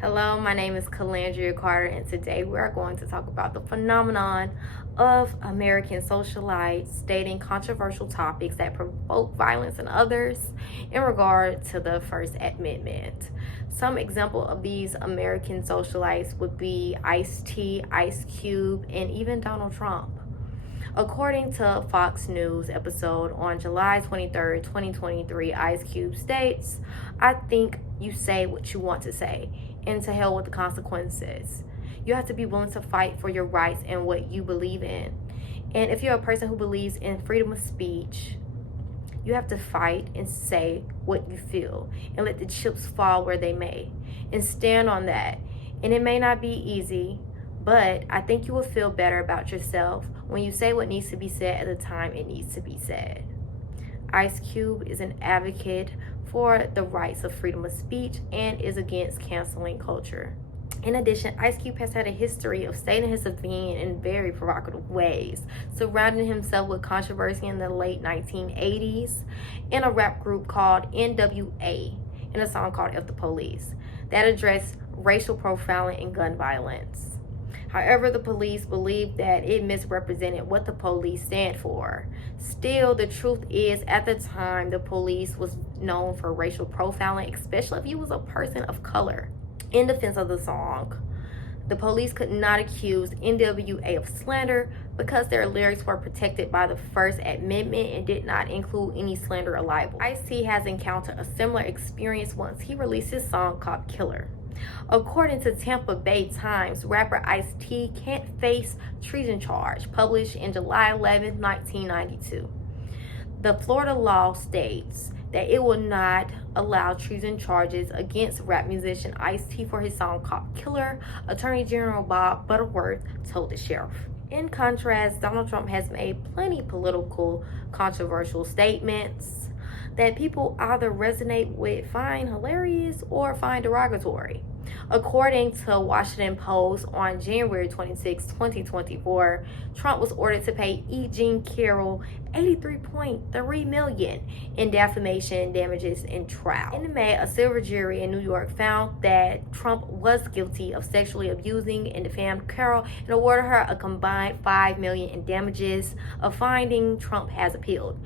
Hello, my name is Calandrea Carter, and today we are going to talk about the phenomenon of American socialites stating controversial topics that provoke violence in others in regard to the First Amendment. Some example of these American socialites would be Ice-T, Ice Cube, and even Donald Trump. According to Fox News episode on July 23rd, 2023, Ice Cube states, "I think you say what you want to say, and to hell with the consequences. You have to be willing to fight for your rights and what you believe in. And if you're a person who believes in freedom of speech, you have to fight and say what you feel and let the chips fall where they may and stand on that. And it may not be easy, but I think you will feel better about yourself when you say what needs to be said at the time it needs to be said." Ice Cube is an advocate for the rights of freedom of speech and is against canceling culture. In addition, Ice Cube has had a history of stating his opinion in very provocative ways, surrounding himself with controversy in the late 1980s in a rap group called NWA in a song called F the Police that addressed racial profiling and gun violence. However, the police believed that it misrepresented what the police stand for. Still, the truth is, at the time, the police was known for racial profiling, especially if you was a person of color. In defense of the song, the police could not accuse NWA of slander because their lyrics were protected by the First Amendment and did not include any slander or libel. Ice-T has encountered a similar experience once he released his song called Killer. According to Tampa Bay Times, rapper Ice-T can't face treason charge, published in July 11, 1992. The Florida law states that it will not allow treason charges against rap musician Ice-T for his song called Killer, Attorney General Bob Butterworth told the sheriff. In contrast, Donald Trump has made plenty political controversial statements that people either resonate with, find hilarious, or find derogatory. According to Washington Post on January 26, 2024, Trump was ordered to pay E. Jean Carroll $83.3 million in defamation damages in trial. In May, a silver jury in New York found that Trump was guilty of sexually abusing and defamed Carroll and awarded her a combined $5 million in damages, a finding Trump has appealed.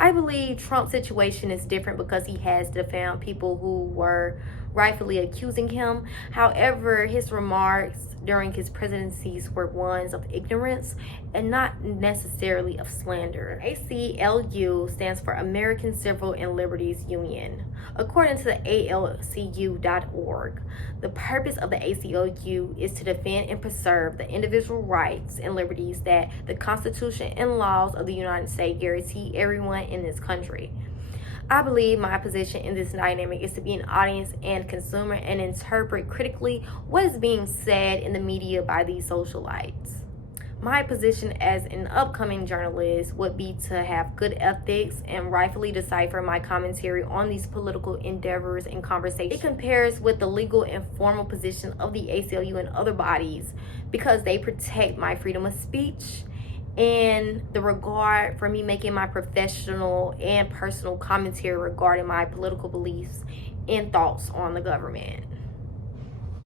I believe Trump's situation is different because he has defamed people who were rightfully accusing him. However, his remarks during his presidencies were ones of ignorance and not necessarily of slander. ACLU stands for American Civil and Liberties Union. According to the ALCU.org, the purpose of the ACLU is to defend and preserve the individual rights and liberties that the Constitution and laws of the United States guarantee everyone in this country. I believe my position in this dynamic is to be an audience and consumer and interpret critically what is being said in the media by these socialites. My position as an upcoming journalist would be to have good ethics and rightfully decipher my commentary on these political endeavors and conversations. It compares with the legal and formal position of the ACLU and other bodies because they protect my freedom of speech and the regard for me making my professional and personal commentary regarding my political beliefs and thoughts on the government.